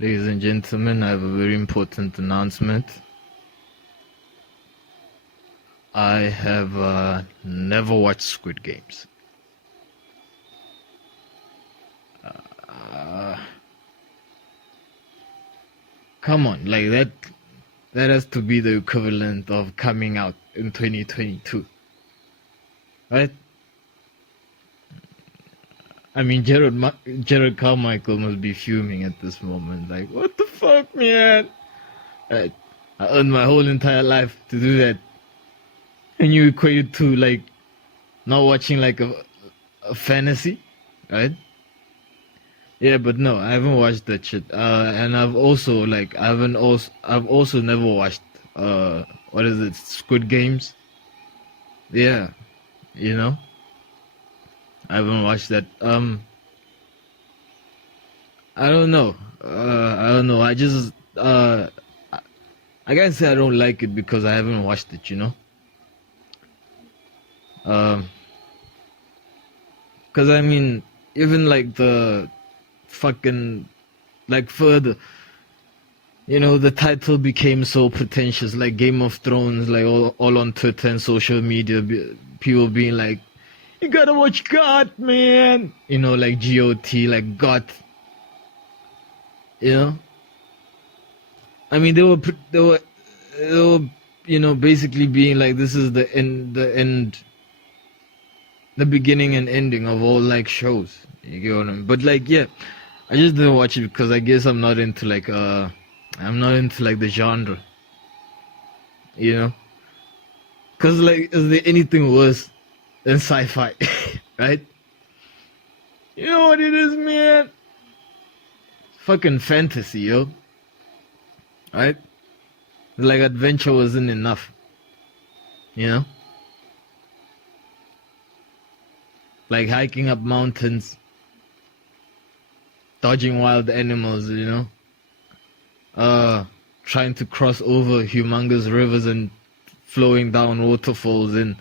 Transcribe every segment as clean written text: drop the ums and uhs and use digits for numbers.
Ladies and gentlemen, I have a very important announcement. I have never watched Squid Games. Come on, like that has to be the equivalent of coming out in 2022, right? I mean, Gerard Carmichael must be fuming at this moment. Like, what the fuck, man? I earned my whole entire life to do that, and you equate it to like not watching like a fantasy, right? Yeah, but no, I haven't watched that shit. And I've also never watched what is it, Squid Games? Yeah, you know. I haven't watched that. I don't know. I just I can't say I don't like it because I haven't watched it, you know. Because I mean, even like the fucking like further, you know, the title became so pretentious, like Game of Thrones, like all on Twitter and social media, people being like, you gotta watch God, man. You know, like GOT, like God. You know. I mean, they were, you know, basically being like, this is the end, the beginning and ending of all like shows. You get what I mean? But like, yeah, I just didn't watch it because I guess I'm not into like the genre. You know. Cause like, is there anything worse than sci-fi, right? You know what it is, man? Fucking fantasy, yo. Right? Like, adventure wasn't enough. You know? Like hiking up mountains, dodging wild animals, you know? Trying to cross over humongous rivers and flowing down waterfalls and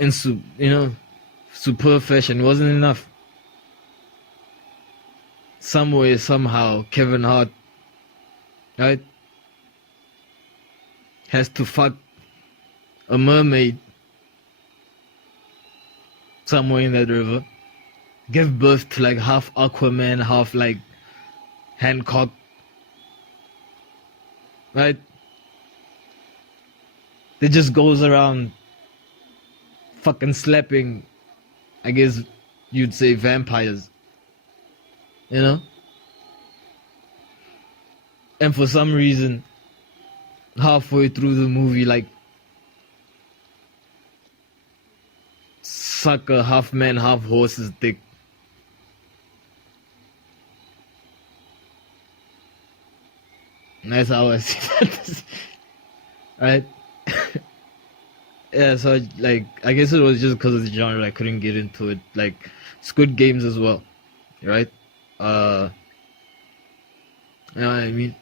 you know, superb fashion wasn't enough. Some way, somehow, Kevin Hart, right, has to fuck a mermaid somewhere in that river, give birth to like half Aquaman, half like Hancock, right? They just goes around fucking slapping, I guess you'd say, vampires, you know? And for some reason, halfway through the movie, like, suck a half man, half horse's dick. And that's how I see that. Right? Yeah, so I guess it was just because of the genre I couldn't get into it. Like Squid Games as well, right? You know what I mean?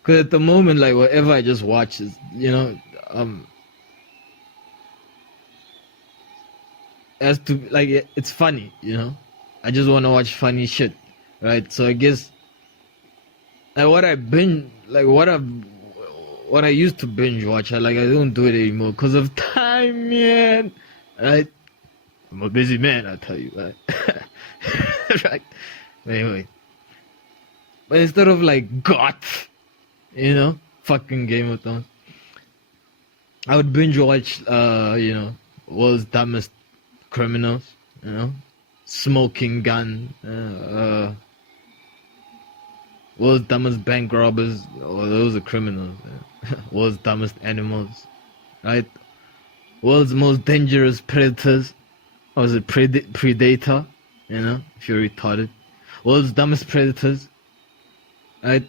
Because at the moment, like whatever I just watch is, you know, as to like it's funny, you know. I just want to watch funny shit, right? So I guess like what I used to binge watch, I don't do it anymore because of time, man. Right? I'm a busy man, I tell you, right? Right? Anyway, but instead of like goth, you know, fucking Game of Thrones, I would binge watch, you know, World's Dumbest Criminals, you know, Smoking Gun, World's Dumbest Bank Robbers, or those are criminals. World's Dumbest Animals, right? World's Most Dangerous Predators, or is it Predator? You know, if you're retarded. World's Dumbest Predators, right?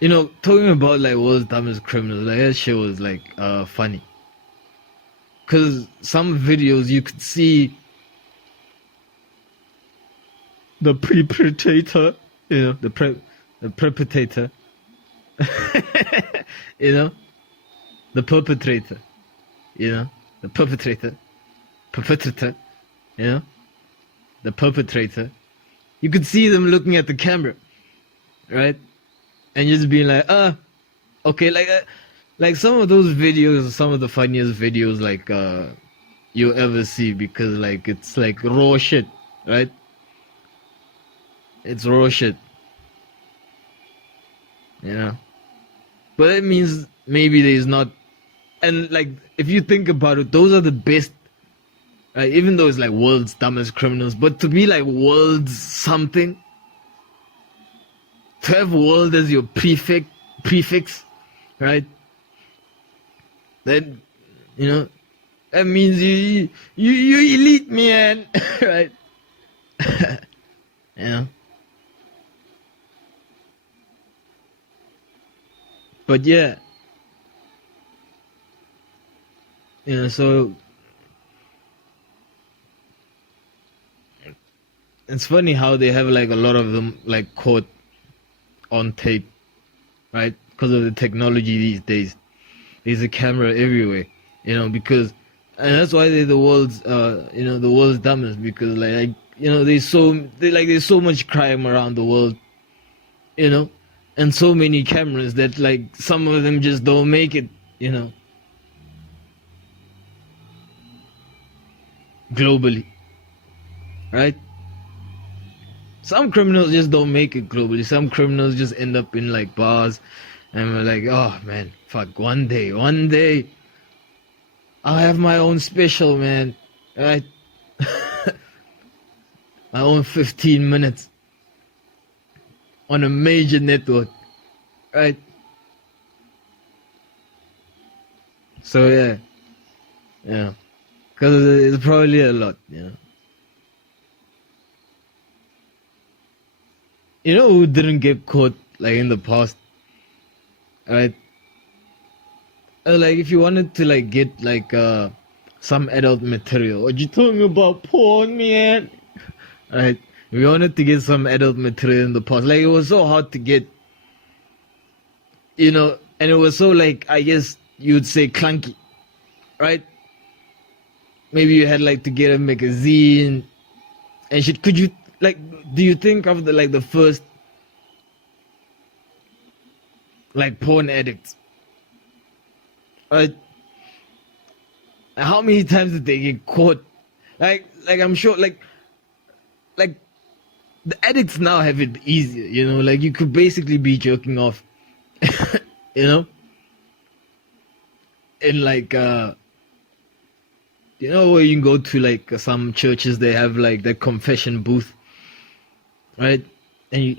You know, talking about like World's Dumbest Criminals, like that shit was like funny. Cause some videos you could see the perpetrator, you know, the perpetrator, you know, the perpetrator, you know, the perpetrator, perpetrator, you know, the perpetrator, you could see them looking at the camera, right? And just being like, okay, like some of those videos, some of the funniest videos, like, you'll ever see, because, like, it's like raw shit, right? It's raw shit, you know? But it means maybe there's not, and, like, if you think about it, those are the best, right? Even though it's like world's dumbest criminals, but to be like world's something, to have world as your prefix, right? Then, you know, that means you elite, man, right? You know. But yeah, you know, so it's funny how they have like a lot of them like caught on tape, right? Because of the technology these days. There's a camera everywhere, you know, because, and that's why they're the world's, you know, the world's dumbest, because like you know, there's so much crime around the world, you know, and so many cameras that like some of them just don't make it, you know, globally, right? Some criminals just don't make it globally. Some criminals just end up in like bars, and we're like, oh man, fuck, one day, I'll have my own special, man, right? My own 15 minutes on a major network, right? So yeah, because it's probably a lot, you know. You know who didn't get caught like in the past, right? Like if you wanted to like get like some adult material, what you talking about, porn, man? Right? If you wanted to get some adult material in the past, like it was so hard to get, you know, and it was so like, I guess you'd say clunky, right? Maybe you had like to get a magazine and shit. Could you like? Do you think of the first like porn addicts? Right? How many times did they get caught? Like I'm sure like the addicts now have it easier, you know. Like you could basically be jerking off, you know, in like you know, where you can go to like some churches, they have like the confession booth, right? And you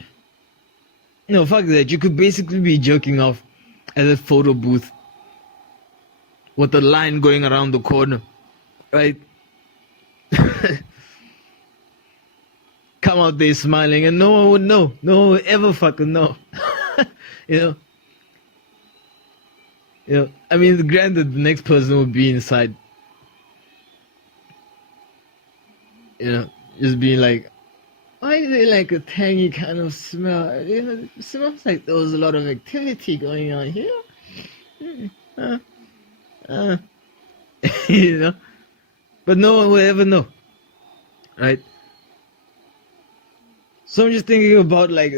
know, fuck that. You could basically be jerking off at a photo booth with a line going around the corner, right? Come out there smiling, and no one would know. No one would ever fucking know. you know. You know. I mean, granted, the next person would be inside. You know, just being like, why is there like a tangy kind of smell? You know, it smells like there was a lot of activity going on here. You know, but no one will ever know, right? So I'm just thinking about like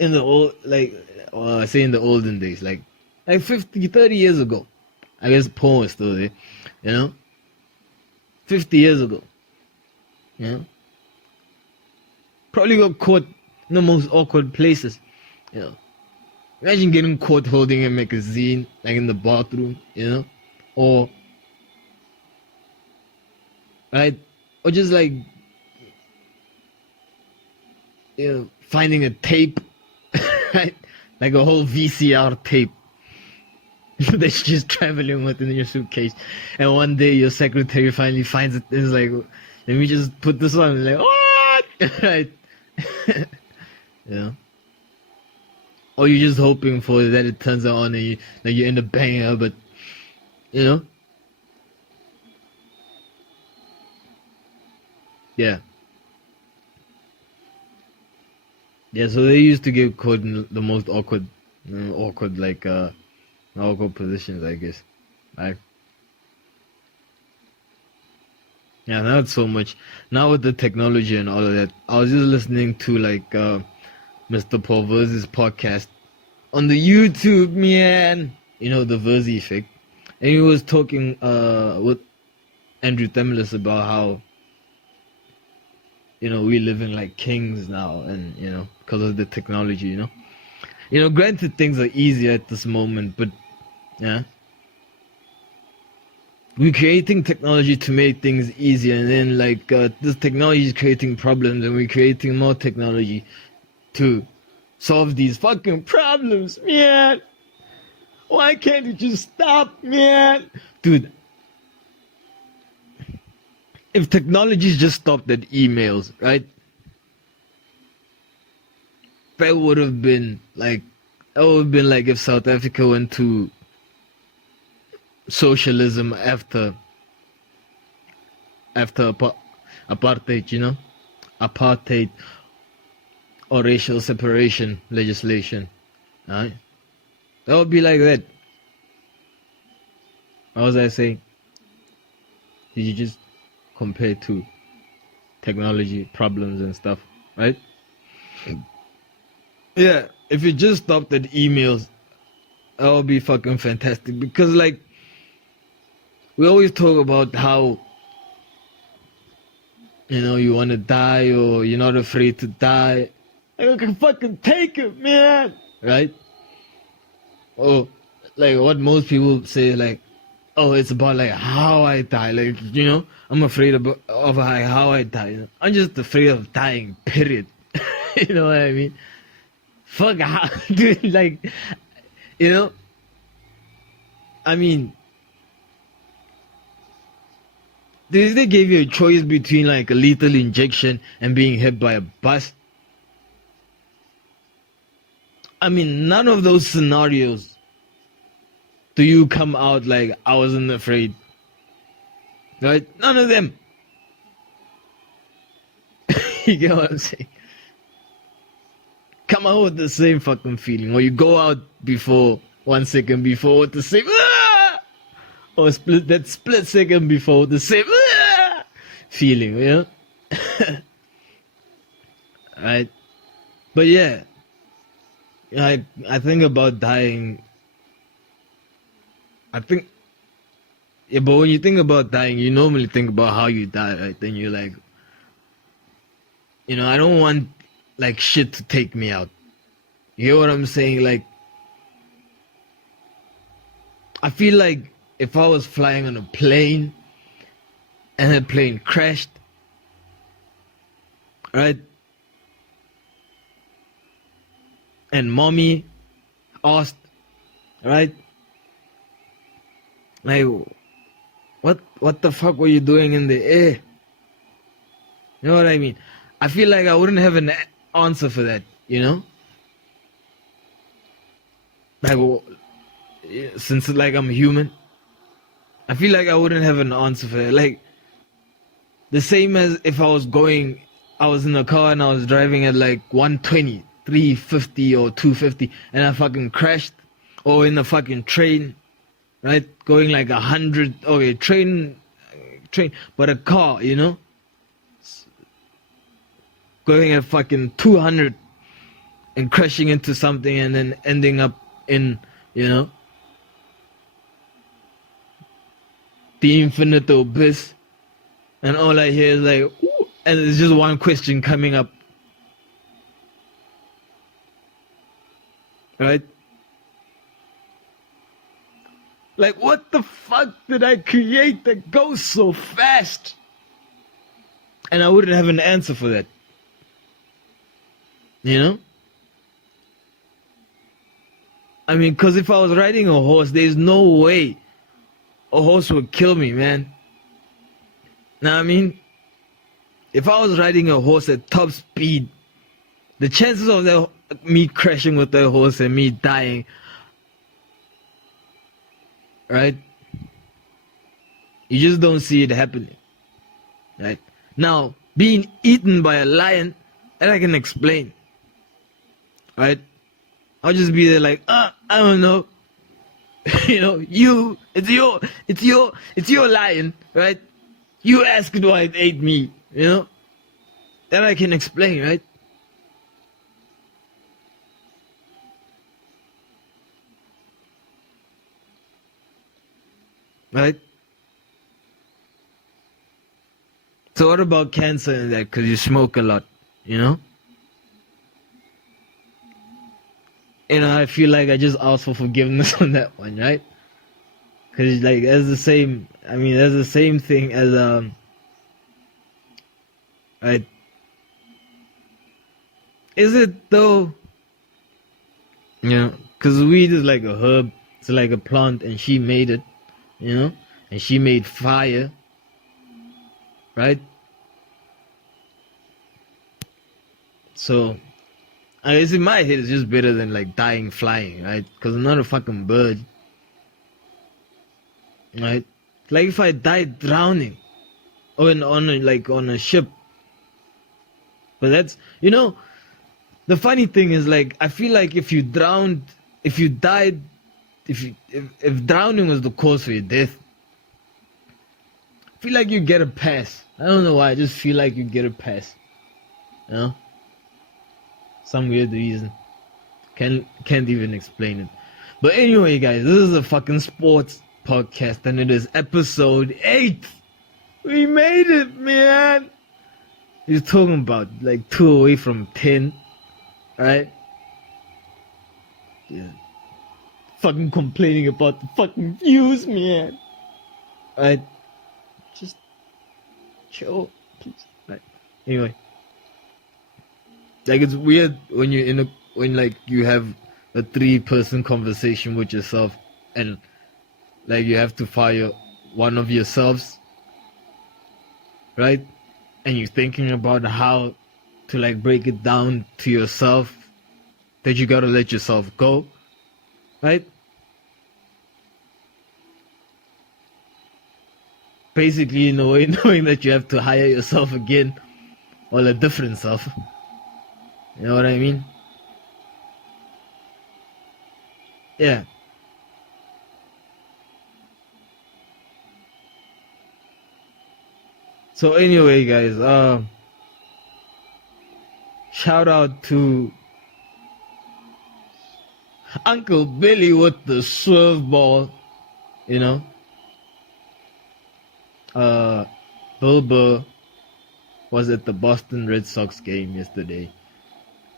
in the old, like, well, I say in the olden days, like 50, 30 years ago. I guess porn was still there, you know, 50 years ago. You know, probably got caught in the most awkward places. You know, imagine getting caught holding a magazine like in the bathroom. You know, or right, or just like you know, finding a tape, right, like a whole VCR tape that you're just traveling with in your suitcase, and one day your secretary finally finds it and is like, let me just put this on. Like, what? Right? You know? Or you're just hoping for that it turns out on and you end up banging her, but you know? Yeah. Yeah, so they used to get caught in the most awkward like awkward positions, I guess. Right? Yeah, not so much. Now with the technology and all of that, I was just listening to like Mr. Paul Verse's podcast on the YouTube, man. You know, the Verse effect. And he was talking with Andrew Themlis about how, you know, we're living like kings now, and you know, because of the technology, you know, granted things are easier at this moment, but yeah, we're creating technology to make things easier, and then like this technology is creating problems, and we're creating more technology to solve these fucking problems, man. Why can't you just stop, man? Dude, if technology just stopped at emails, right? That would have been like if South Africa went to socialism after apartheid, you know? Apartheid or racial separation legislation. Right? That would be like that. What was I saying? Did you just compare to technology problems and stuff, right? Yeah, if you just stopped at emails, that would be fucking fantastic. Because like, we always talk about how, you know, you want to die or you're not afraid to die. I can fucking take it, man, right? Or like what most people say, like, oh, it's about like how I die. Like, you know, I'm afraid of how I die. You know? I'm just afraid of dying, period. You know what I mean? Fuck how, dude, like, you know, I mean, if they gave you a choice between like a lethal injection and being hit by a bus, I mean, none of those scenarios do you come out like, I wasn't afraid. Right? None of them. You get what I'm saying? Come out with the same fucking feeling. Or you go out before, 1 second before with the same, or that split second before with the same feeling, you know? Right? But yeah, I think about dying. But when you think about dying, you normally think about how you die, right? Then you're like, you know, I don't want like shit to take me out. You hear what I'm saying? Like, I feel like if I was flying on a plane and the plane crashed, right? And mommy asked, right? Like, what the fuck were you doing in the air? You know what I mean? I feel like I wouldn't have an answer for that, you know? Like, since like I'm human, I feel like I wouldn't have an answer for that. Like, the same as if I was in a car and I was driving at like 120, 350 or 250 and I fucking crashed, or in a fucking train, right? Going like 100, okay, train, but a car, you know? Going at fucking 200 and crashing into something and then ending up in, you know, the infinite abyss. And all I hear is like, ooh, and there's just one question coming up. Right? Like, what the fuck did I create that goes so fast? And I wouldn't have an answer for that. You know? I mean, because if I was riding a horse, there's no way a horse would kill me, man. Know what I mean? If I was riding a horse at top speed, the chances of me crashing with the horse and me dying, right? You just don't see it happening. Right? Now, being eaten by a lion, that I can explain. Right? I'll just be there like, I don't know. You know, it's your lion, right? You asked why it ate me, you know? That I can explain, right? Right? So what about cancer and that? Because you smoke a lot, you know? You know, I feel like I just asked for forgiveness on that one, right? Because like that's the same. I mean, that's the same thing as right? Is it though? You know, because weed is like a herb. It's like a plant, and she made it. You know, and she made fire, right? So, I guess in my head, it's just better than like dying flying, right? Because I'm not a fucking bird, right? Like if I died drowning, or on a ship. But that's, you know, the funny thing is, like, I feel like if you drowned, if you died, if drowning was the cause for your death, I feel like you get a pass. I don't know why. I just feel like you get a pass. You know, some weird reason. Can't even explain it. But anyway, guys, this is a fucking sports podcast, and it is episode 8. We made it, man. He's talking about like 2 away from 10, right? Yeah. Fucking complaining about the fucking views, man. Right? Just chill, please. Right. Anyway, like it's weird when you're when like you have a 3-person conversation with yourself, and like you have to fire one of yourselves, right? And you're thinking about how to like break it down to yourself, that you gotta let yourself go, right? Basically, in a way, knowing that you have to hire yourself again, or a different self. You know what I mean? Yeah. So anyway, guys, shout out to Uncle Billy with the swerve ball, you know. Burr was at the Boston Red Sox game yesterday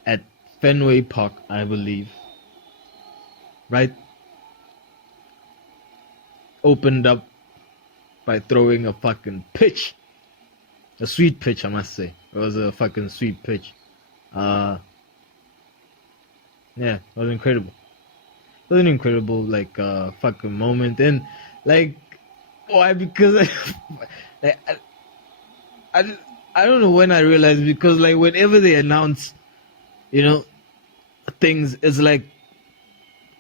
at Fenway Park, I believe. Right? Opened up by throwing a fucking pitch. A sweet pitch, I must say. It was a fucking sweet pitch. Yeah, it was incredible. It was an incredible, like, fucking moment. And, like, why? Because like, I don't know when I realized, because, like, whenever they announce, you know, things, it's like,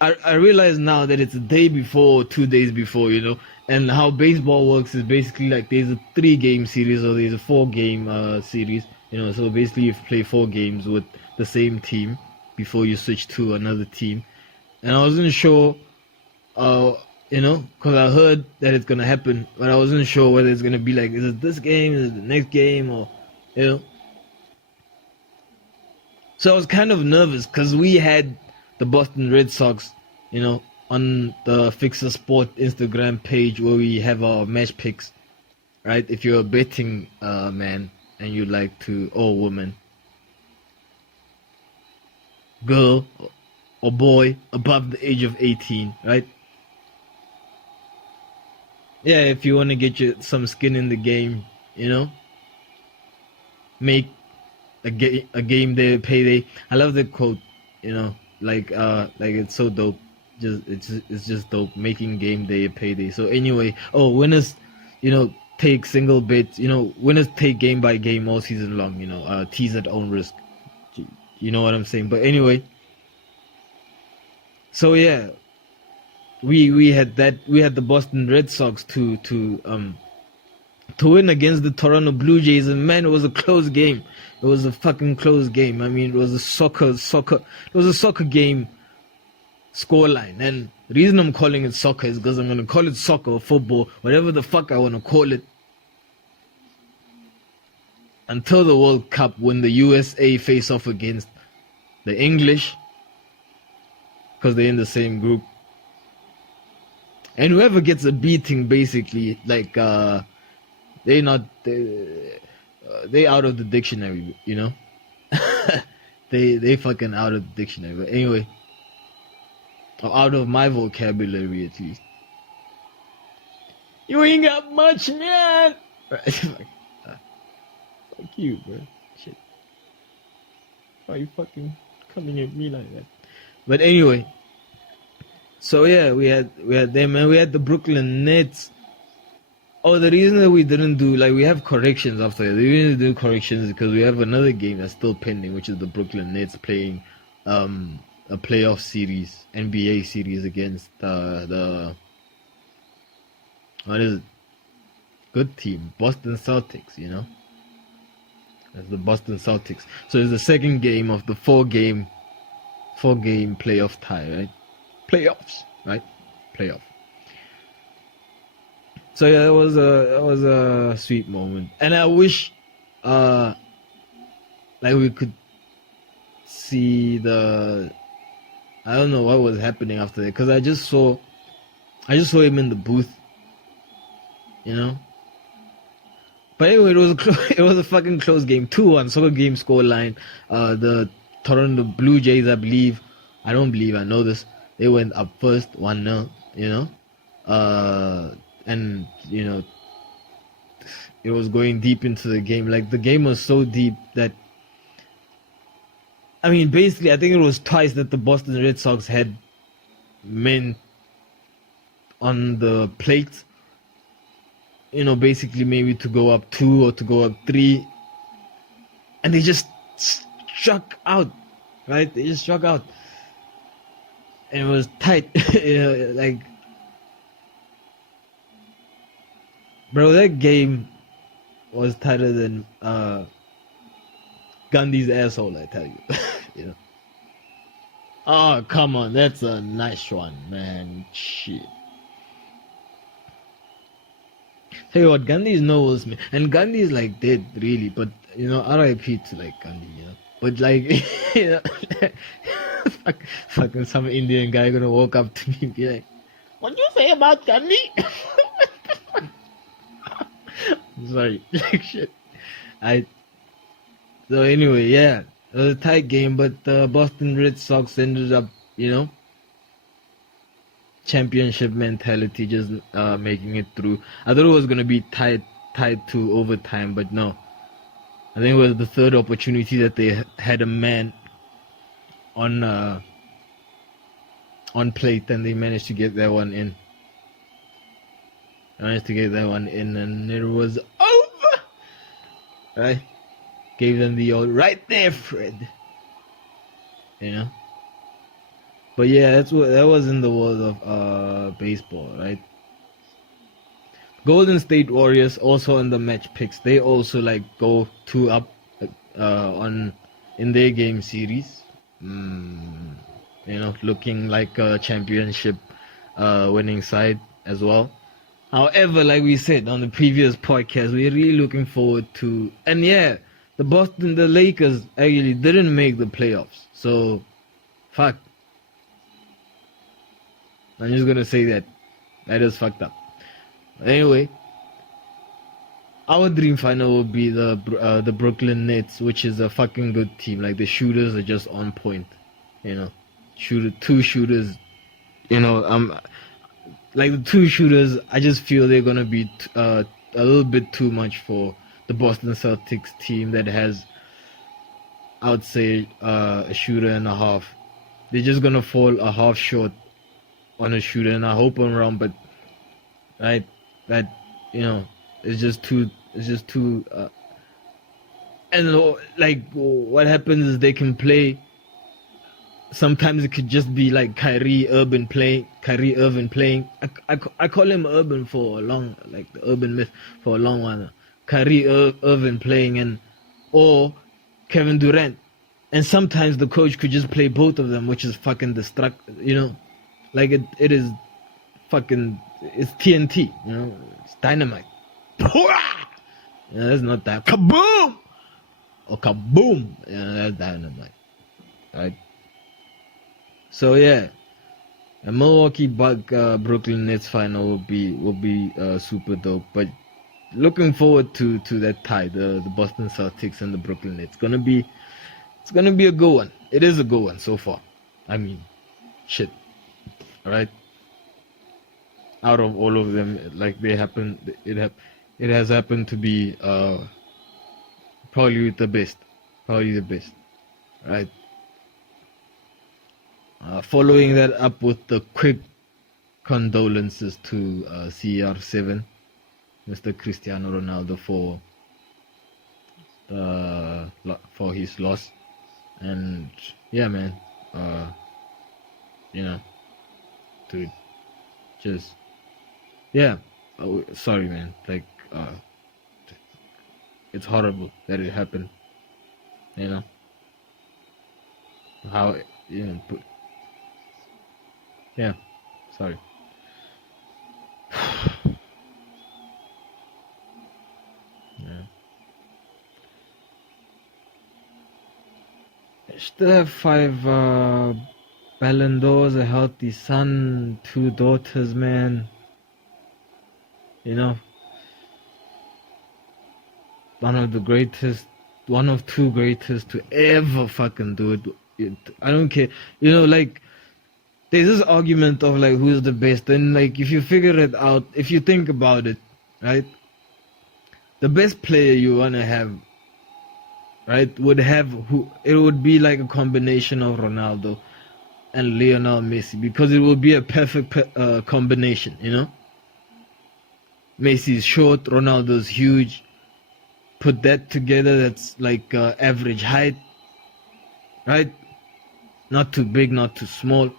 I realize now that it's a day before or 2 days before, you know. And how baseball works is basically like there's a 3-game series or there's a 4-game series, you know. So basically you play 4 games with the same team before you switch to another team. And I wasn't sure, you know, because I heard that it's gonna happen, but I wasn't sure whether it's gonna be like, is it this game, is it the next game, or, you know. So I was kind of nervous because we had the Boston Red Sox, you know, on the Fixer Sport Instagram page where we have our match picks, right? If you're a betting man and you like to, or woman, girl or boy above the age of 18, right? Yeah, if you want to get you some skin in the game, you know, make a game day payday. I love the quote, you know, like it's so dope. It's just dope, making game day a payday. So anyway, winners, you know, take single bets, you know, winners take game by game all season long, you know, tease at own risk. You know what I'm saying? But anyway, so yeah, we had the Boston Red Sox to win against the Toronto Blue Jays, and man, it was a close game. It was a fucking close game. I mean, it was a soccer game scoreline. And the reason I'm calling it soccer is because I'm gonna call it soccer or football, whatever the fuck I wanna call it. until the World Cup when the USA face off against the English, because they're in the same group. And whoever gets a beating, basically, like they out of the dictionary, you know. they fucking out of the dictionary. But anyway, or out of my vocabulary at least. You ain't got much, man. Fuck you, bro. Shit. Why you fucking coming at me like that? But anyway, so yeah, we had them, and we had the Brooklyn Nets. Oh, the reason that we didn't do, like, we have corrections after that. We didn't do corrections because we have another game that's still pending, which is the Brooklyn Nets playing a playoff series, NBA series against the what is it? Good team, Boston Celtics, you know? That's the Boston Celtics. So it's the second game of the four-game playoff tie, right? Playoffs, right? Playoff. So yeah, that was a sweet moment, and I wish, like, we could see I don't know what was happening after that, because I just saw him in the booth, you know. But anyway, it was a fucking close game, 2-1 soccer game scoreline. The Toronto Blue Jays, I know this. They went up first, 1-0, you know. And, you know, it was going deep into the game. Like, the game was so deep that, I mean, basically, I think it was twice that the Boston Red Sox had men on the plate, you know, basically maybe to go up 2 or to go up 3. And they just struck out, right? They just struck out. And it was tight. You know, like, bro, that game was tighter than Gandhi's asshole, I tell you. You know. Oh, come on, that's a nice one, man. Shit. Tell you what, Gandhi is no worse, man. And Gandhi is like dead, really. But, you know, R.I.P. to like Gandhi, you know. But like, you know, fucking some Indian guy gonna walk up to me and be like, "What do you say about Gandhi?" Sorry, like shit. So anyway, yeah, it was a tight game, but the Boston Red Sox ended up, you know, championship mentality, just making it through. I thought it was gonna be tied to overtime, but no. I think it was the third opportunity that they had a man on plate, and they managed to get that one in. And it was over. Right? Gave them the old right there, Fred. You know? But yeah, that was in the world of baseball, right? Golden State Warriors also in the match picks. They also like go 2 up in their game series. You know, looking like a championship winning side as well. However, like we said on the previous podcast, we're really looking forward to, and yeah, the Lakers actually didn't make the playoffs. So, fuck. I'm just gonna say that is fucked up. Anyway, our dream final will be the Brooklyn Nets, which is a fucking good team. Like, the shooters are just on point, you know. Two shooters, you know. Like, the 2 shooters, I just feel they're gonna be a little bit too much for the Boston Celtics team that has, I would say, a shooter and a half. They're just gonna fall a half short on a shooter, and I hope I'm wrong, but right, that, you know, it's just too and like, what happens is they can play. Sometimes it could just be like Kyrie Irving playing. I call him Urban for a long, like the urban myth for a long while. Kyrie Irving playing, or Kevin Durant, and sometimes the coach could just play both of them, which is fucking destructive. You know, like it is fucking, it's TNT. You know, it's dynamite. Yeah, that's not that. Kaboom! or kaboom, that's dynamite, right? So yeah, a Milwaukee Brooklyn Nets final will be super dope. But looking forward to that tie, the Boston Celtics and the Brooklyn Nets. It's gonna be a good one. It is a good one so far. I mean, shit. All right. Out of all of them, like it has happened to be probably the best, right? Following that up with the quick condolences to CR7, Mr. Cristiano Ronaldo, for his loss, and yeah, man, you know, dude, just yeah, sorry, man, like it's horrible that it happened, you know, how yeah, sorry. Yeah. I still have 5 Ballon d'Ors, a healthy son, 2 daughters, man. You know, one of 2 greatest to ever fucking do it. I don't care. You know, like, there's this argument of like who's the best, and like if you figure it out, if you think about it, right, the best player you wanna have, right, it would be like a combination of Ronaldo and Lionel Messi, because it will be a perfect combination, you know. Messi is short, Ronaldo's huge. Put that together, that's like average height, right? Not too big, not too small,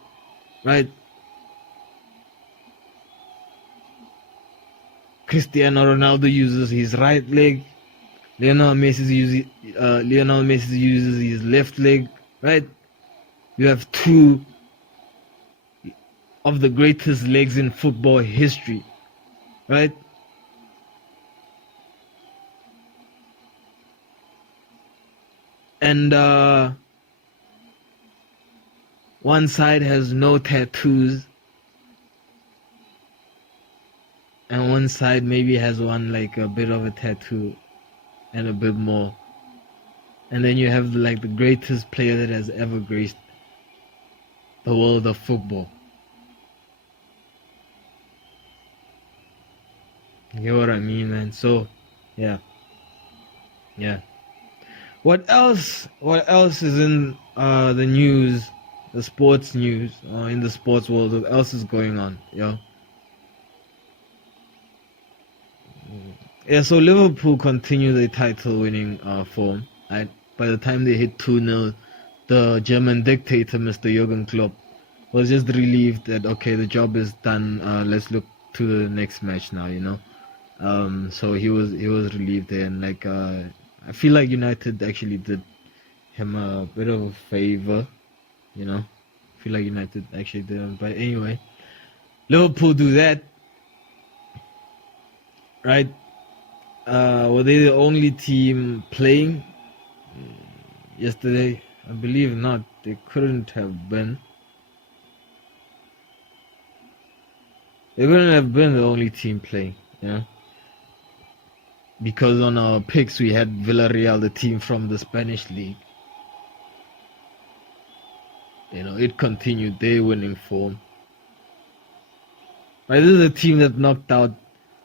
right? Cristiano Ronaldo uses his right leg. Lionel Messi uses his left leg, right? You have 2 of the greatest legs in football history, right? And one side has no tattoos, and one side maybe has one, like a bit of a tattoo and a bit more. And then you have like the greatest player that has ever graced the world of football. You know what I mean, man? So yeah. What else is in the news, the sports news, in the sports world? What else is going on, yo? Yeah, so Liverpool continue their title-winning form. Right? By the time they hit 2-0, the German dictator, Mr. Jurgen Klopp, was just relieved that, okay, the job is done. Let's look to the next match now, you know. So he was relieved there, and like I feel like United actually did him a bit of a favor, you know. I feel like United actually did him, but anyway, Liverpool do that, right? Were they the only team playing yesterday? I believe not. They couldn't have been. They couldn't have been the only team playing, yeah. Because on our picks we had Villarreal, the team from the Spanish league. You know, it continued their winning form. Right, this is a team that knocked out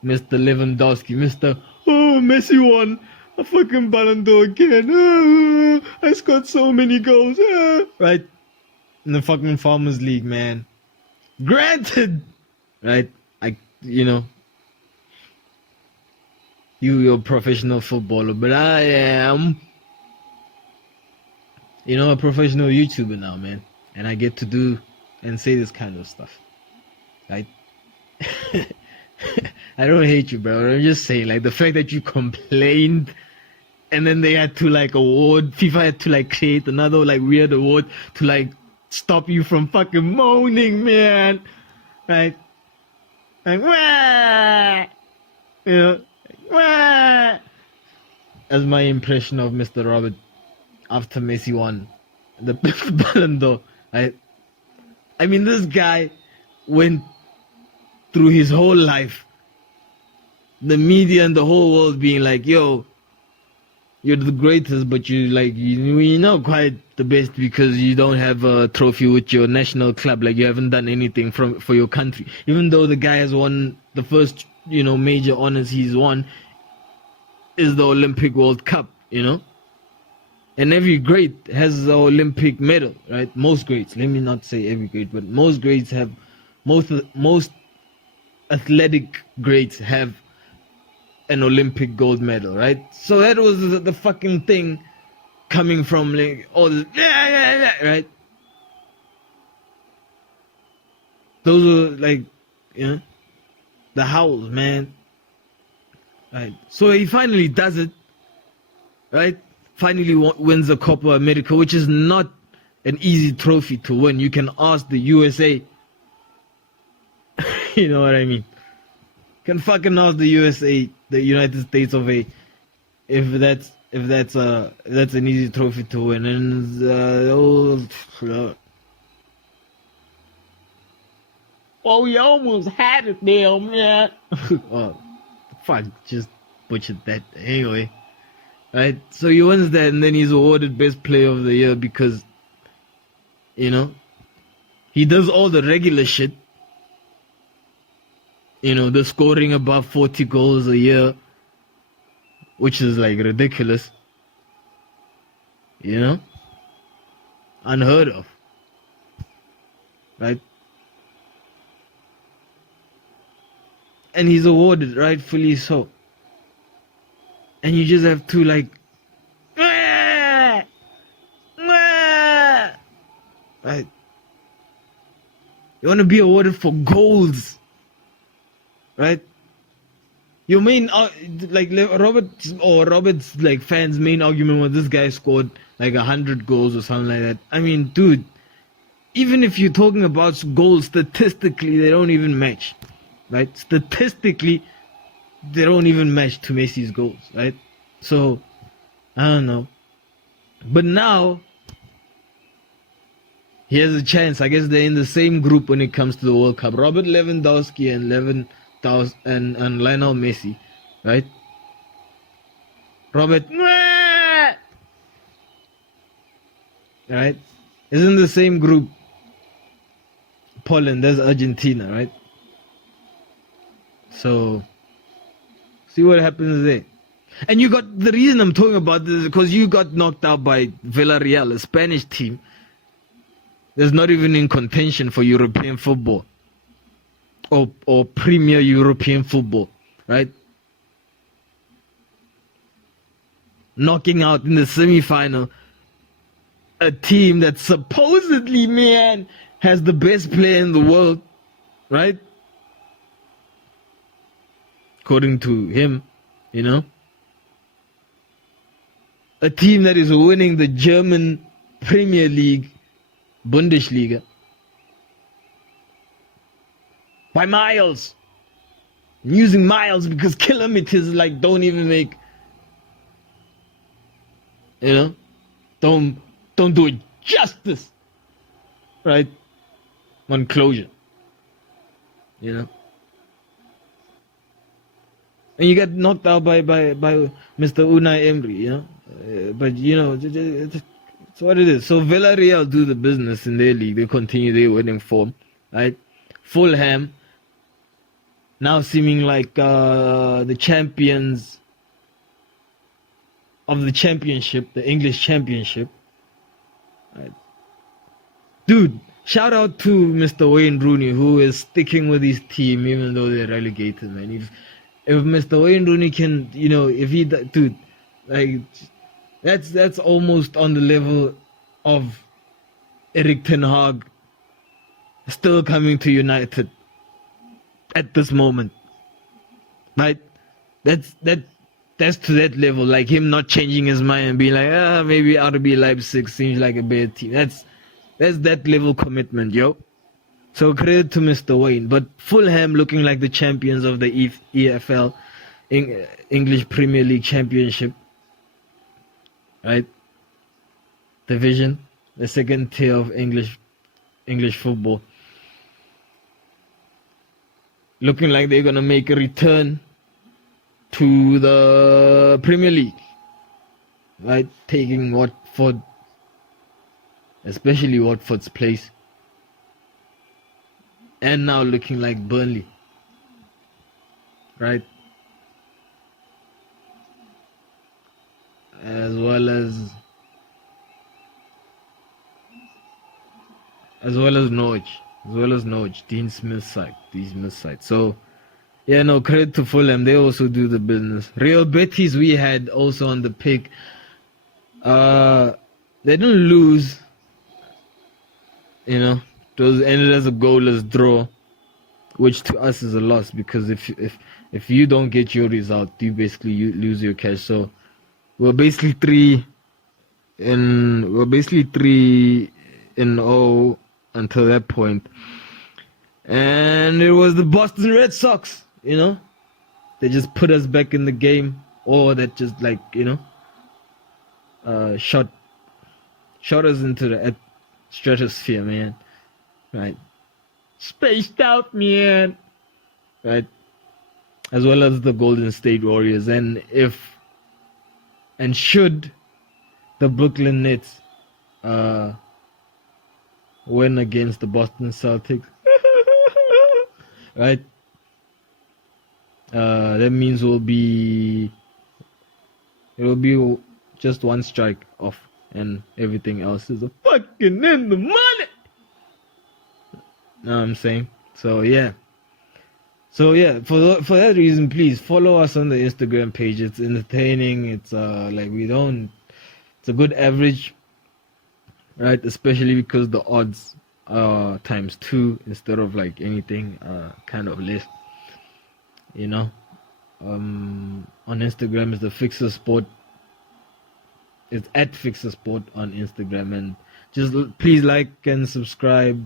Mr. Lewandowski, Mr. Oh, Messi won a fucking Ballon d'Or again. I scored so many goals. Right, in the fucking Farmers League, man. Granted, right, you're a professional footballer, but I am, a professional YouTuber now, man. And I get to do and say this kind of stuff, right? I don't hate you, bro. I'm just saying, like, the fact that you complained and then they had to, like, FIFA had to, like, create another, like, weird award to, like, stop you from fucking moaning, man. Right? Like, wah! Wah! as my impression of Mr. Robert after Messi won the Ballon d'Or. I mean, this guy went through his whole life, the media and the whole world being like, yo, you're the greatest, but you're not quite the best because you don't have a trophy with your national club. Like, you haven't done anything for your country. Even though the guy has won the first, major honors he's won is the Olympic World Cup, And every great has the Olympic medal, right? Most greats. Let me not say every great, but most greats have, most athletic greats have an Olympic gold medal, right? So that was the fucking thing coming from like all this, right? Those were like, the howls, man. Right. So he finally does it, right? Finally wins the Copa America, which is not an easy trophy to win. You can ask the USA. You know what I mean? Can fucking ask the USA, the United States of A, if that's an easy trophy to win. And we almost had it there, man. Oh, fuck, just butchered that. Anyway, right? So he wins that, and then he's awarded Best Player of the Year because, he does all the regular shit. The scoring above 40 goals a year, which is like ridiculous. Unheard of. Right? And he's awarded, rightfully so. And you just have to like, right? You want to be awarded for goals. Right? Your main, like Robert's like fans' main argument was this guy scored like 100 goals or something like that. I mean, dude, even if you're talking about goals, statistically, they don't even match. Right? Statistically, they don't even match to Messi's goals. Right? So, I don't know. But now, he has a chance. I guess they're in the same group when it comes to the World Cup. Robert Lewandowski and Lionel Messi, right? Robert, right, is in the same group. Poland, there's Argentina, right? So, see what happens there. And you got, the reason I'm talking about this is because you got knocked out by Villarreal, a Spanish team that's not even in contention for European football. Or Premier European football, right? Knocking out in the semi-final a team that supposedly, man, has the best player in the world, right? According to him, A team that is winning the German Premier League, Bundesliga, by miles. I'm using miles because kilometers like don't even make, don't do it justice, right? On closure, And you get knocked out by Mr. Unai Emery, But it's what it is. So Villarreal do the business in their league. They continue their winning form, right? Fulham, now seeming like the champions of the championship, the English championship. Right. Dude, shout out to Mr. Wayne Rooney, who is sticking with his team even though they're relegated, man. If Mr. Wayne Rooney can, if he, dude, like, that's almost on the level of Erik ten Hag still coming to United at this moment, right? That's to that level, like him not changing his mind and being like, maybe RB Leipzig seems like a better team. That's that level commitment, yo. So credit to Mr. Wayne. But Fulham looking like the champions of the EFL, English Premier League Championship, right? Division, the second tier of English football. Looking like they're gonna make a return to the Premier League, right? Taking Watford, especially Watford's place, and now looking like Burnley, right? As well as Norwich, Dean Smith's side. So yeah, no, credit to Fulham, they also do the business. Real Betis we had also on the pick. They didn't lose, it was ended as a goalless draw, which to us is a loss, because if you don't get your result, you lose your cash. So we're basically 3-0 until that point. And it was the Boston Red Sox, they just put us back in the game, or that just shot us into the stratosphere, man. Right, spaced out, man. Right, as well as the Golden State Warriors, and should the Brooklyn Nets win against the Boston Celtics, right? That means it'll be just one strike off, and everything else is a fucking in the money. Know what I'm saying? So yeah, for that reason, please follow us on the Instagram page. It's entertaining. It's it's a good average, right? Especially because the odds are ×2 instead of like anything kind of less. On Instagram is the Fixer Sport. It's at Fixer Sport on Instagram, and just please like and subscribe,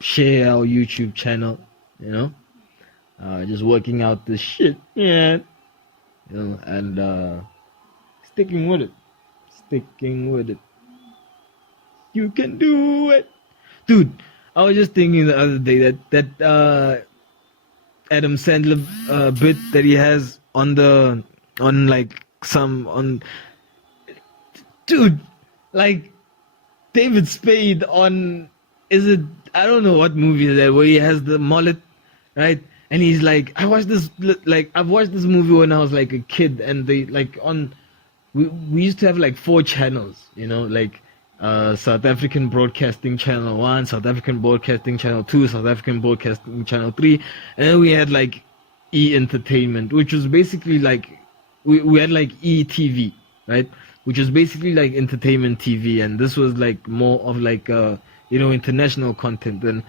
share our YouTube channel. Just working out this shit, yeah. And sticking with it. You can do it, dude. I was just thinking the other day that Adam Sandler bit that he has dude, like David Spade on, I don't know what movie is that, where he has the mullet, right? And he's like, I've watched this movie when I was like a kid, and they we used to have like 4 channels, South African Broadcasting Channel 1, South African Broadcasting Channel 2, South African Broadcasting Channel 3, and then we had like E Entertainment, which was basically like, we had like ETV, right? Which was basically like entertainment TV, and this was like more of like international content. And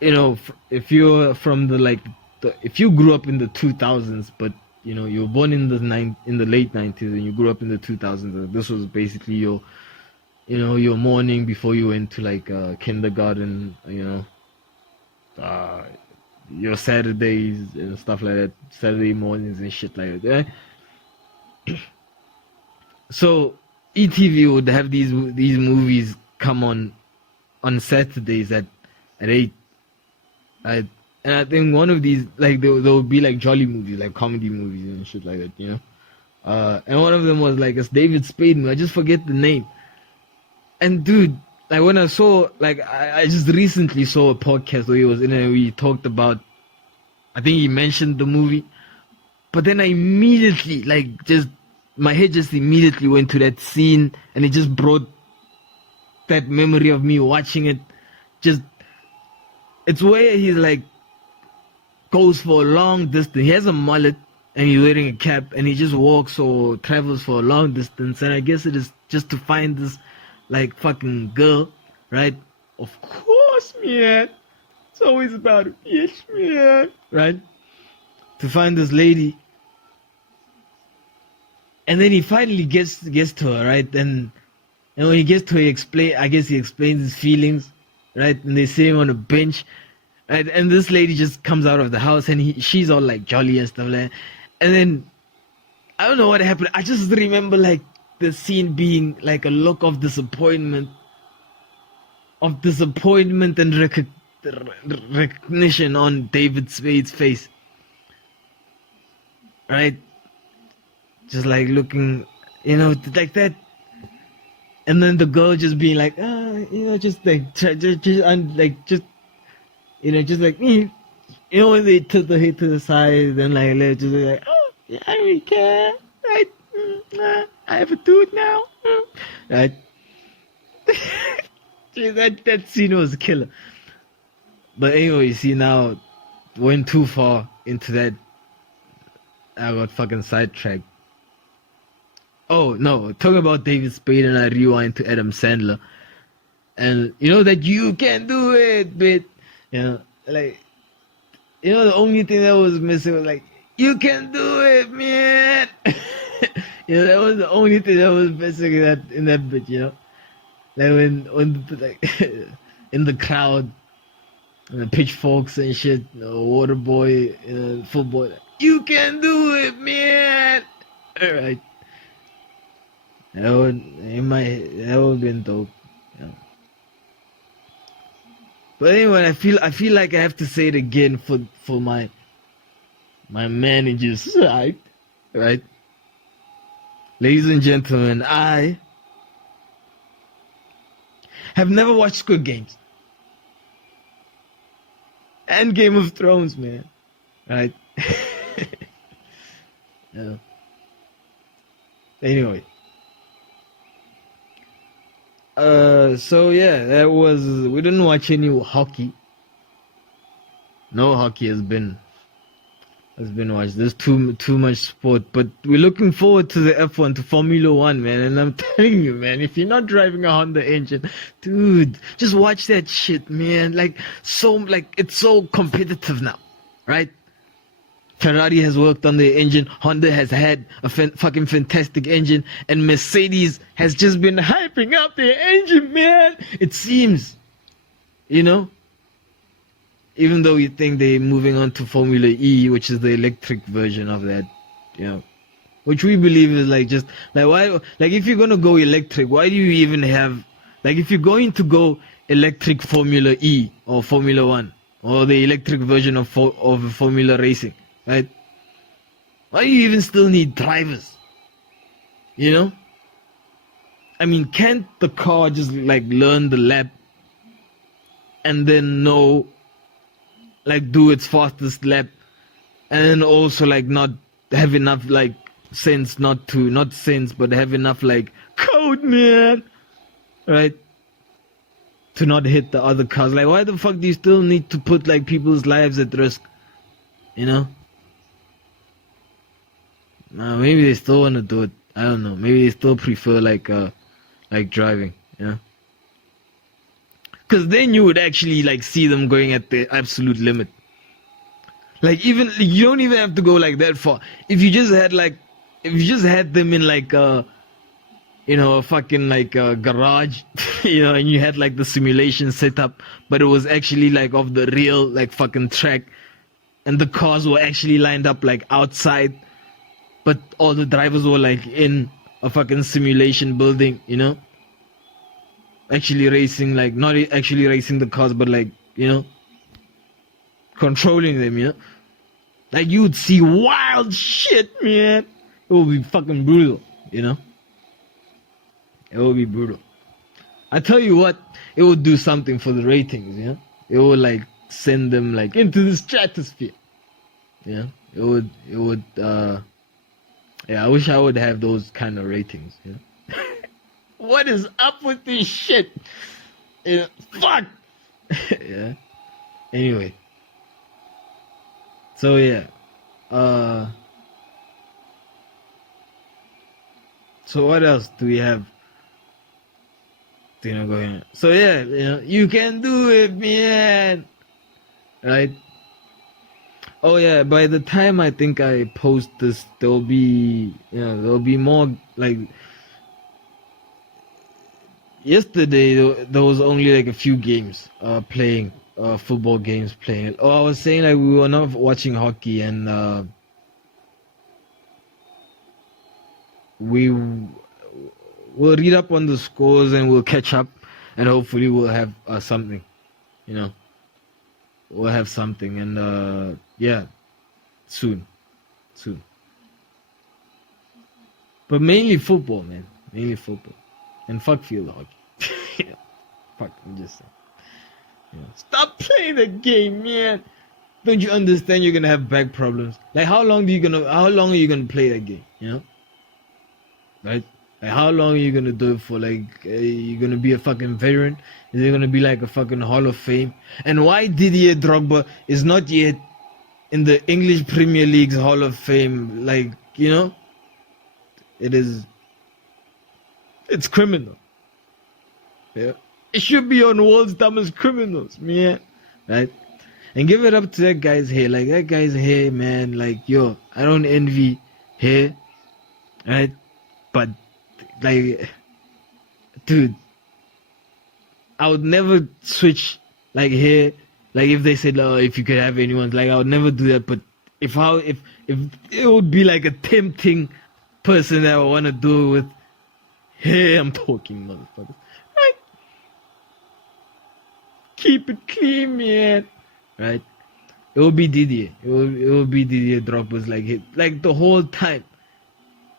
if you're from if you grew up in the 2000s, but you were born in the late 90s and you grew up in the 2000s, this was basically your morning before you went to like kindergarten, your Saturdays and stuff like that, Saturday mornings and shit like that. So ETV would have these movies come on Saturdays at 8. And I think one of these, like, there would be like jolly movies, like comedy movies and shit like that, and one of them was like a David Spade movie. I just forget the name. And dude, like when I saw, like, I just recently saw a podcast where he was in it and we talked about, I think he mentioned the movie, but then I immediately, my head just immediately went to that scene, and it just brought that memory of me watching it. It's where he's like goes for a long distance. He has a mullet and he's wearing a cap, and he just walks or travels for a long distance, and I guess it is just to find this like fucking girl, right? Of course, man. It's always about a bitch, man, right? To find this lady. And then he finally gets to her, right? And when he gets to her, he explains his feelings, right? And they're sitting on a bench, right? And this lady just comes out of the house, and she's all like jolly and stuff like that. And then I don't know what happened. I just remember like the scene being like a look of disappointment, and recognition on David Spade's face, right? Just like looking, like that. And then the girl just being like, just like, just like, when they took the hit to the side, then like, they're just like, oh, yeah, I don't really care, right? I have a dude now, right? that scene was a killer. But anyway, you see, now went too far into that. I got fucking sidetracked. Oh no, talking about David Spade, and I rewind to Adam Sandler, and that you can do it bit, like, the only thing that was missing was like, you can do it, man. That was the only thing that was missing in that bit, like when like in the crowd, and the pitchforks and shit, water boy, football, you can do it, man. All right. That would have been dope. Yeah. But anyway, I feel like I have to say it again for my manager's side, right? Ladies and gentlemen, I have never watched Squid Games and Game of Thrones, man. Right? Yeah. Anyway. So yeah, we didn't watch any hockey. No hockey has been watched. There's too much sport, but we're looking forward to the F1, to Formula 1, man. And I'm telling you, man, if you're not driving a Honda engine, dude, just watch that shit, man. It's so competitive now, right? Ferrari has worked on their engine, Honda has had a fucking fantastic engine, and Mercedes has just been hyping up their engine, man. It seems, even though you think they're moving on to Formula E, which is the electric version of that, which we believe is like, just like, why, like, if you're gonna go electric, why do you even have, like, if you're going to go electric Formula E or Formula 1 or the electric version of Formula racing, right? Why do you even still need drivers? I mean, can't the car just like learn the lap and then know, like, do its fastest lap, and then also like not have enough like sense but have enough like code, man, right? To not hit the other cars. Like, why the fuck do you still need to put like people's lives at risk? Maybe they still want to do it. I don't know. Maybe they still prefer like driving, Because then you would actually like see them going at the absolute limit. Like, even you don't even have to go like that far. If you just had them in like a fucking like a garage, and you had like the simulation set up, but it was actually like of the real like fucking track, and the cars were actually lined up like outside, but all the drivers were like in a fucking simulation building, actually racing, like not actually racing the cars, but like, controlling them, like, you would see wild shit, man. It would be fucking brutal, It would be brutal. I tell you what, it would do something for the ratings, It would like send them like into the stratosphere. It would I wish I would have those kind of ratings, What is up with this shit? Fuck. Yeah. Anyway. So yeah. So what else do we have? Going on? So yeah, you can do it, man. Right? Oh yeah, by the time I think I post this, there'll be more like. Yesterday there was only like a few games playing, football games playing. Oh, I was saying like we were not watching hockey, and we'll read up on the scores and we'll catch up, and hopefully we'll have something, you know. We'll have something, and yeah, soon. But mainly football, man. Mainly football, and fuck field hockey. Yeah. Fuck, I'm just saying. Yeah. Stop playing the game, man. Don't you understand? You're gonna have back problems. Like, how long are you gonna play that game? You know, right? Like, how long are you gonna do it for? Like, you're gonna be a fucking veteran? Is it gonna be like a fucking Hall of Fame? And why Didier Drogba is not yet in the English Premier League's Hall of Fame? Like, you know, it's criminal. Yeah, it should be on World's Dumbest Criminals, man. Right? And give it up to that guy's hair. Like, that guy's hair, man. Like, yo, I don't envy hair, right? But, like, dude, I would never switch, like, hair. Like, if they said, oh, if you could have anyone, like, I would never do that. But if it would be like a tempting person that I would want to do it with hair, I'm talking, motherfuckers. Right? Keep it clean, man. Right? It will be Didier. It will be Didier Drogba's like the whole time.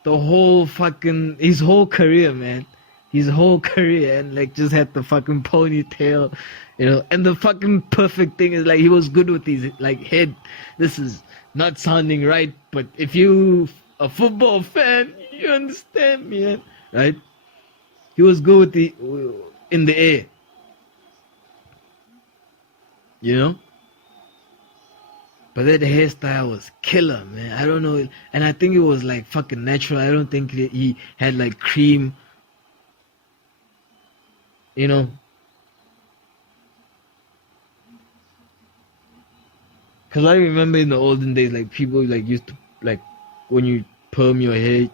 The whole fucking his whole career, man. His whole career, and like just had the fucking ponytail, you know. And the fucking perfect thing is like he was good with his like head. This is not sounding right, but if you a football fan, you understand, man. Right? He was good with in the air. You know? But that hairstyle was killer, man. I don't know. And I think it was like fucking natural. I don't think he had like cream. You know? Because I remember in the olden days, like people like used to, like when you perm your hair,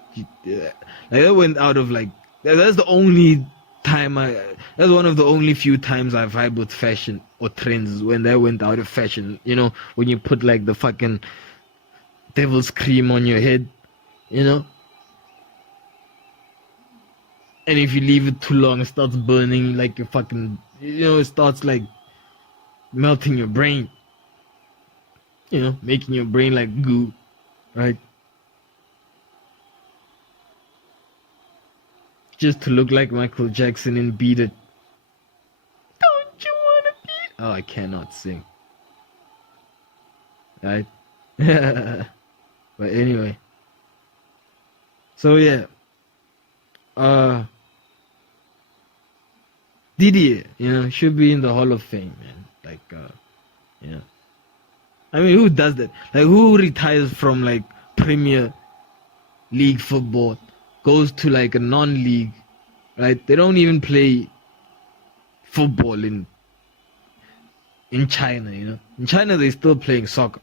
like that went out of like, that's the only time that's one of the only few times I vibe with fashion or trends, when they went out of fashion. You know, when you put like the fucking devil's cream on your head, you know, and if you leave it too long, it starts burning like your fucking, you know, it starts like melting your brain, you know, making your brain like goo, right? Just to look like Michael Jackson and Beat It. Don't you wanna beat? Oh, I cannot sing. Right? But anyway. So yeah. Didier, you know, should be in the Hall of Fame, man. Like, you know. I mean, who does that? Like, who retires from like Premier League football, goes to like a non-league, right? They don't even play football in China, you know. In China, they're still playing soccer.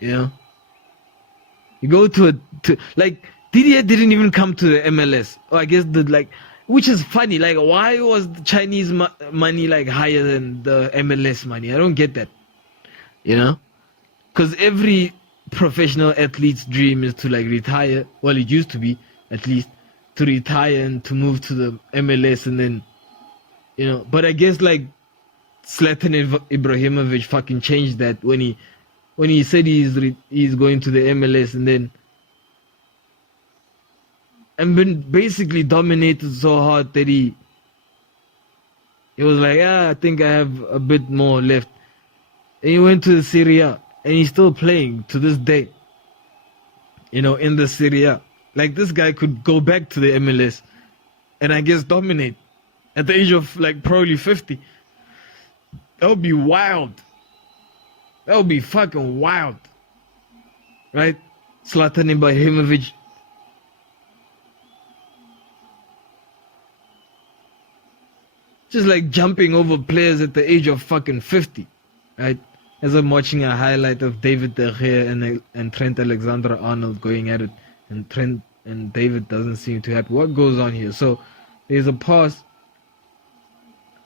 You know, you go to like Didier didn't even come to the MLS. Or I guess which is funny. Like, why was the Chinese money like higher than the MLS money? I don't get that. You know, because every professional athlete's dream is to like retire. Well, it used to be, at least, to retire and to move to the MLS, and then, you know. But I guess like Zlatan Ibrahimovic fucking changed that when he said he's going to the MLS, and then been basically dominated so hard that he was like, I think I have a bit more left. And he went to the Serie A, and he's still playing to this day, you know, in the Serie A. Like, this guy could go back to the MLS and I guess dominate at the age of like probably 50. That would be wild. That would be fucking wild. Right? Zlatan Ibrahimovic. Just like jumping over players at the age of fucking 50. Right? As I'm watching a highlight of David De Gea and Trent Alexander-Arnold going at it, and Trent and David doesn't seem too happy. What goes on here? So there's a pass,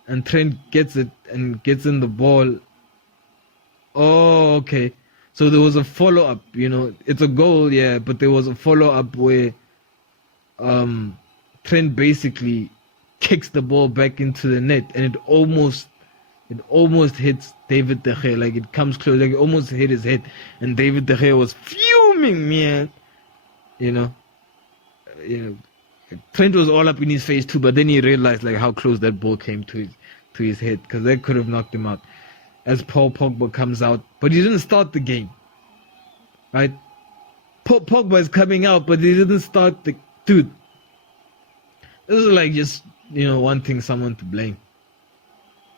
and Trent gets it and gets in the ball. Oh, okay. So there was a follow-up, you know. It's a goal, yeah, but there was a follow-up where Trent basically kicks the ball back into the net, and it almost hits David De Gea. Like it comes close, like it almost hit his head, and David De Gea was fuming, man. You know, Trent was all up in his face too, but then he realized like how close that ball came to his head, because that could have knocked him out. As Paul Pogba comes out, but he didn't start the game, right? Paul Pogba is coming out, but he didn't start the dude. This is like just wanting someone to blame.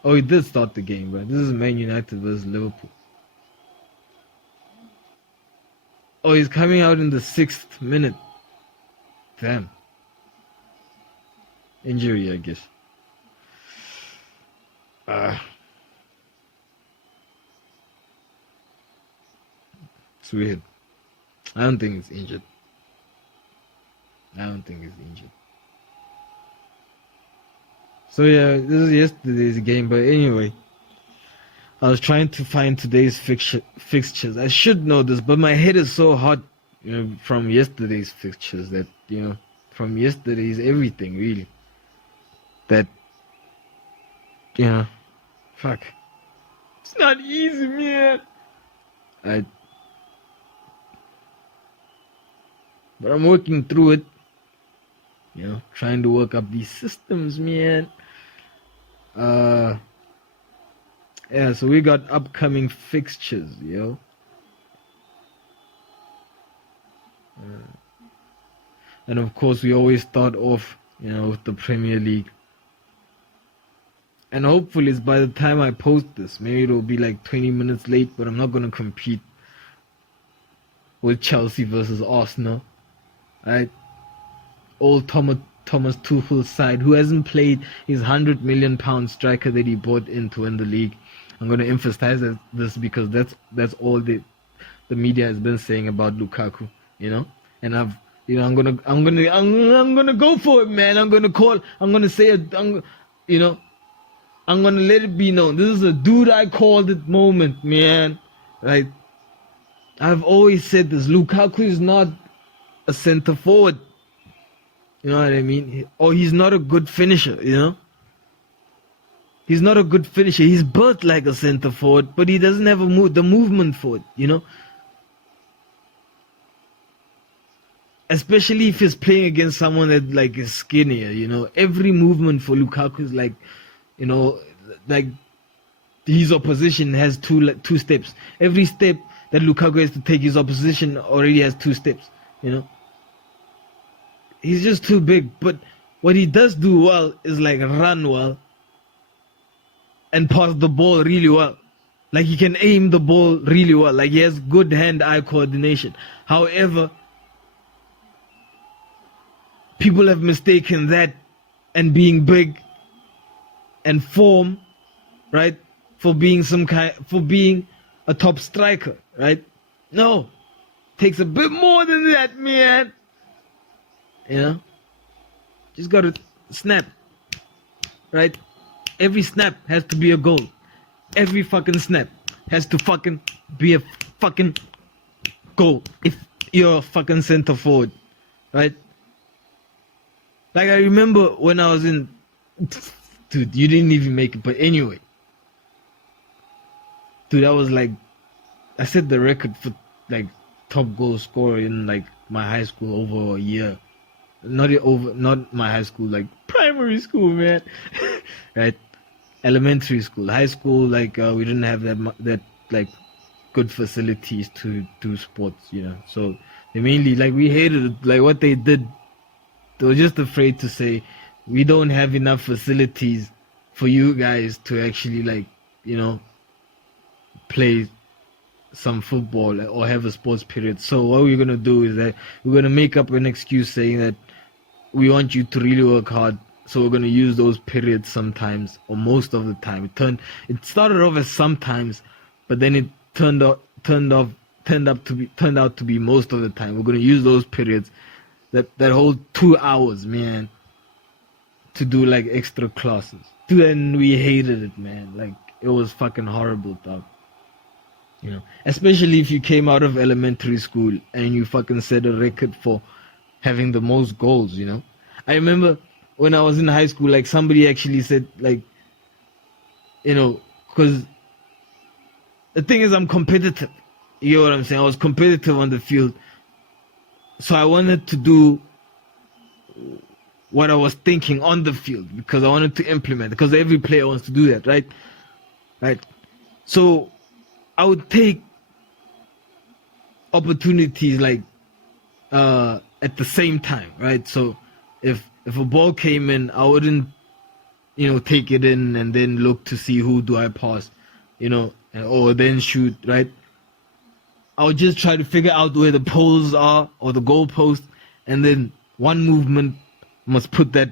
Oh, he did start the game, bro. This is Man United versus Liverpool. Oh, he's coming out in the 6th minute. Damn. Injury, I guess. It's weird. I don't think it's injured. So yeah, this is yesterday's game, but anyway, I was trying to find today's fixtures. I should know this, but my head is so hot, from yesterday's fixtures that, from yesterday's everything really, that, fuck. It's not easy, man. But I'm working through it, trying to work up these systems, man. Yeah, so we got upcoming fixtures, and of course we always start off, with the Premier League. And hopefully it's by the time I post this, maybe it'll be like 20 minutes late, but I'm not going to compete with Chelsea versus Arsenal, right? Old Thomas Tuchel's side, who hasn't played his £100 million striker that he bought in to win the league. I'm going to emphasize this because that's all the media has been saying about Lukaku, and I'm gonna go for it, man. I'm gonna let it be known. This is a dude I called it moment, man. Right? I've always said this. Lukaku is not a centre forward. You know what I mean? Or he's not a good finisher, He's not a good finisher. He's built like a centre forward, but he doesn't have the movement for it, Especially if he's playing against someone that like is skinnier, Every movement for Lukaku is like, like his opposition has two steps. Every step that Lukaku has to take, his opposition already has 2 steps, He's just too big. But what he does do well is like run well and pass the ball really well. Like he can aim the ball really well. Like he has good hand-eye coordination. However, people have mistaken that and being big and form, right, for being a top striker, right? No, takes a bit more than that, man. Just gotta snap, right? Every snap has to be a goal. Every fucking snap has to fucking be a fucking goal if you're a fucking center forward, right? Like I remember when I was in, dude, you didn't even make it, but anyway, dude, I was like, I set the record for like top goal scorer in like my high school over a year. Not my high school, like primary school, man. Right? Elementary school, high school, like we didn't have that like good facilities to do sports, So they mainly like we hated it, like what they did. They were just afraid to say we don't have enough facilities for you guys to actually like play some football or have a sports period. So what we're gonna do is that we're gonna make up an excuse saying that we want you to really work hard. So we're gonna use those periods sometimes or most of the time. It started off as sometimes, but then it turned out to be most of the time. We're gonna use those periods, that whole 2 hours, man, to do like extra classes. Dude, and we hated it, man. Like it was fucking horrible, dog. Especially if you came out of elementary school and you fucking set a record for having the most goals, you know. I remember when I was in high school, like somebody actually said, like, you know, because the thing is I'm competitive. You know what I'm saying? I was competitive on the field. So I wanted to do what I was thinking on the field because I wanted to implement, because every player wants to do that, right? Right. So I would take opportunities like at the same time, right? So if a ball came in, I wouldn't, you know, take it in and then look to see who do I pass, you know, or then shoot, right? I would just try to figure out where the poles are or the goalpost, and then one movement must put that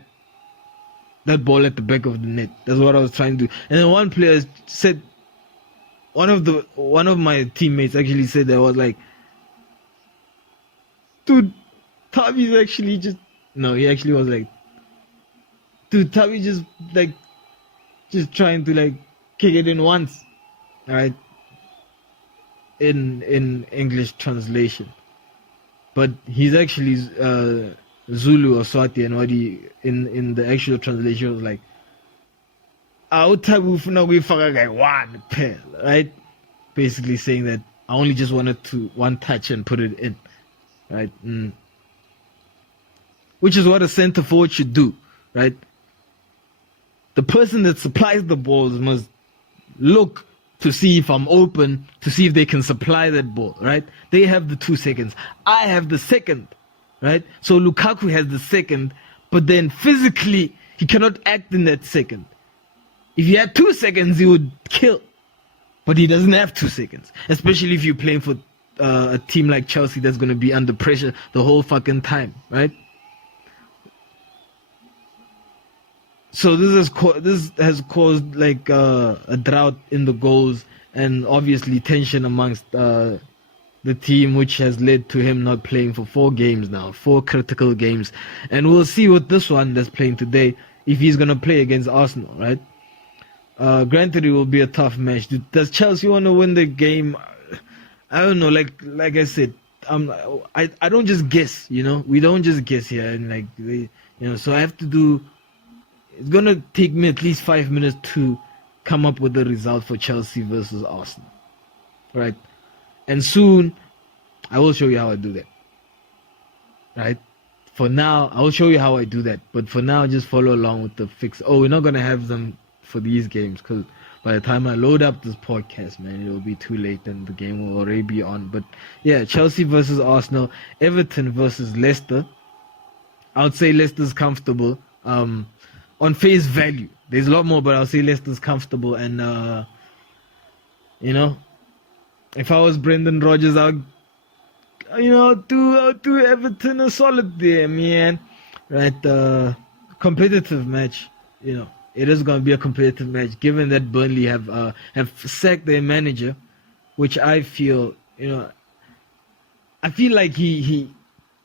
ball at the back of the net. That's what I was trying to do. And then one player said, one of my teammates actually said that, was like, dude, Tavi's actually just, no, he actually was like, dude, Tavi just trying to like kick it in once, right? In English translation, but he's actually Zulu or Swati, and what he in the actual translation was like, one pair, right? Basically saying that I only just wanted to one touch and put it in, right? Which is what a center forward should do, right? The person that supplies the balls must look to see if I'm open, to see if they can supply that ball, right? They have the 2 seconds. I have the second, right? So Lukaku has the second, but then physically, he cannot act in that second. If he had 2 seconds, he would kill. But he doesn't have 2 seconds, especially if you're playing for a team like Chelsea that's going to be under pressure the whole fucking time, right? So this has caused like a drought in the goals, and obviously tension amongst the team, which has led to him not playing for 4 games now, 4 critical games. And we'll see with this one that's playing today if he's going to play against Arsenal, right? Granted, it will be a tough match. Does Chelsea want to win the game? I don't know. Like I said, I don't just guess. You know, we don't just guess here, and like so I have to do. It's gonna take me at least 5 minutes to come up with the result for Chelsea versus Arsenal, right? And soon, I will show you how I do that, right? For now, I will show you how I do that. But for now, just follow along with the fix. Oh, we're not gonna have them for these games because by the time I load up this podcast, man, it will be too late and the game will already be on. But yeah, Chelsea versus Arsenal, Everton versus Leicester. I would say Leicester's comfortable. On face value, there's a lot more, but I'll say Leicester's comfortable. And if I was Brendan Rodgers, I'll do Everton a solid there, man. Right? Competitive match. It is going to be a competitive match, given that Burnley have sacked their manager, which I feel, I feel like he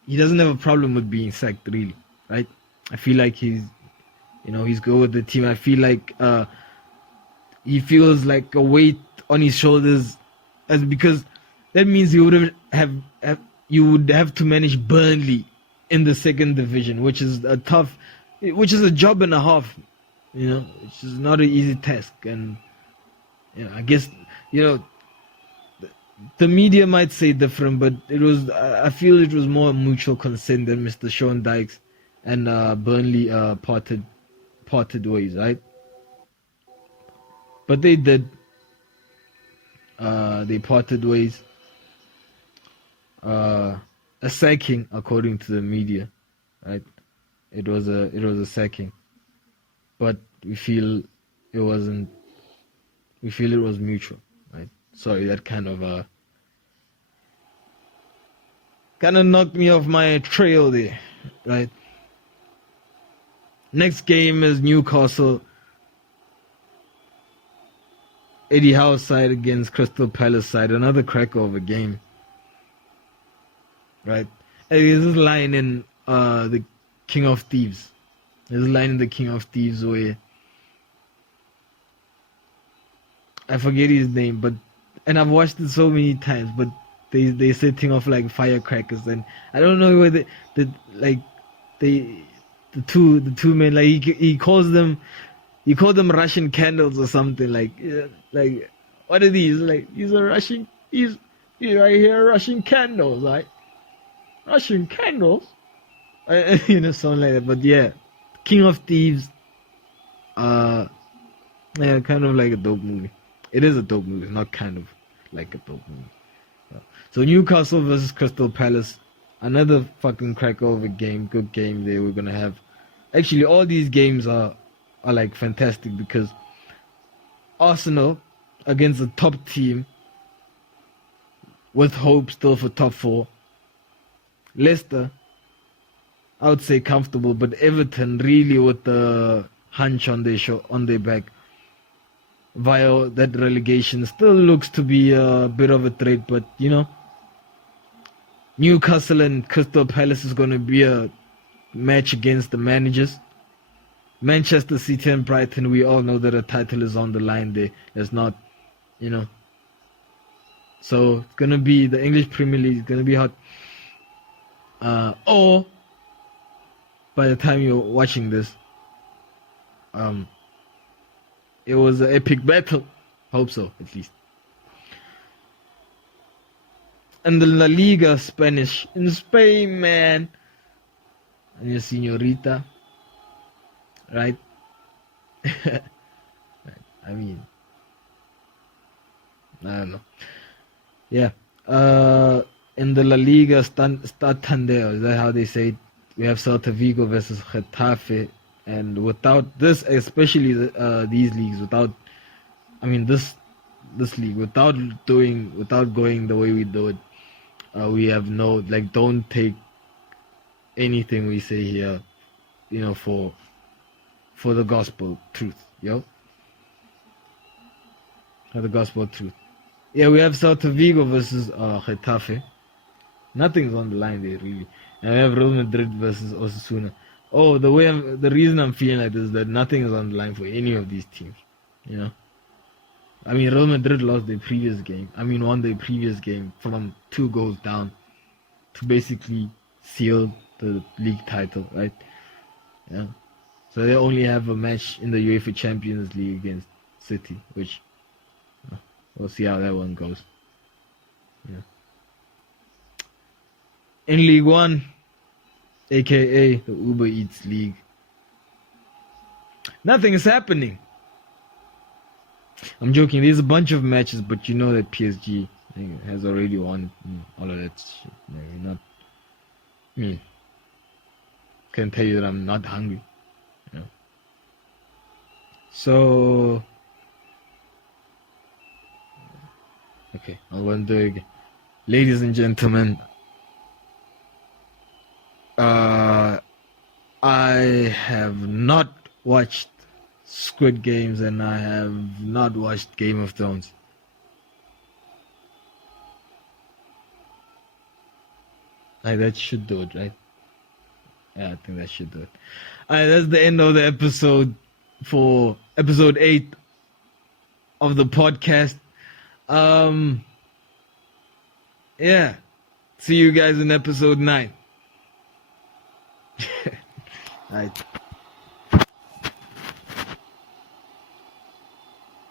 doesn't have a problem with being sacked, really, right? I feel like he's good with the team. I feel like he feels like a weight on his shoulders, because that means you would have to manage Burnley in the second division, which is a job and a half, which is not an easy task. And I guess the media might say different, but I feel it was more mutual consent than Mr. Sean Dykes and Burnley parted ways, right? But they did. They parted ways. A sacking, according to the media, right? It was a sacking, but we feel it wasn't. We feel it was mutual, right? Sorry, that kind of knocked me off my trail there, right? Next game is Newcastle, Eddie Howe's side against Crystal Palace side. Another cracker of a game, right? There's this line in the King of Thieves. There's a line in the King of Thieves where I forget his name, and I've watched it so many times, but they setting off like firecrackers, and I don't know whether the two men, like he calls them Russian candles or something, like what are these, like these are Russian, these I hear Russian candles, like Russian candles, something like that. But yeah, King of Thieves, yeah, kind of like a dope movie. It is a dope movie, not kind of like a dope movie. Yeah. So Newcastle versus Crystal Palace, another fucking crackover game, good game there we're gonna have. Actually, all these games are like fantastic, because Arsenal against the top team with hope still for top 4. Leicester, I would say comfortable, but Everton really with the hunch on their back via that relegation still looks to be a bit of a threat. But Newcastle and Crystal Palace is going to be a match against the managers. Manchester City and Brighton, we all know that a title is on the line there. It's not, so it's going to be the English Premier League, it's going to be hot. Or by the time you're watching this, it was an epic battle. Hope so, at least. And the La Liga Spanish in Spain, man. And your señorita, right? I mean, I don't know. Yeah. In the La Liga Santander, is that how they say it? We have Celta Vigo versus Getafe, and without this, especially these leagues, this league, without going the way we do it, we have no, don't take anything we say here, for the gospel truth, for the gospel truth. Yeah, we have Celta Vigo versus Getafe. Nothing's on the line there, really. And we have Real Madrid versus Osasuna. Oh, the reason I'm feeling like this is that nothing is on the line for any of these teams. I mean, Real Madrid won their previous game from 2 goals down to basically seal the league title, right? Yeah. So they only have a match in the UEFA Champions League against City, which we'll see how that one goes. Yeah. In League 1, aka the Uber Eats League, nothing is happening. I'm joking, there's a bunch of matches, but you know that PSG has already won all of that shit. Can tell you that I'm not hungry. So, okay, I'm going to do it again. Ladies and gentlemen, I have not watched Squid Games, and I have not watched Game of Thrones. That should do it, right? Yeah, I think that should do it. That's the end of the episode for episode 8 of the podcast. Yeah. See you guys in episode 9. Right.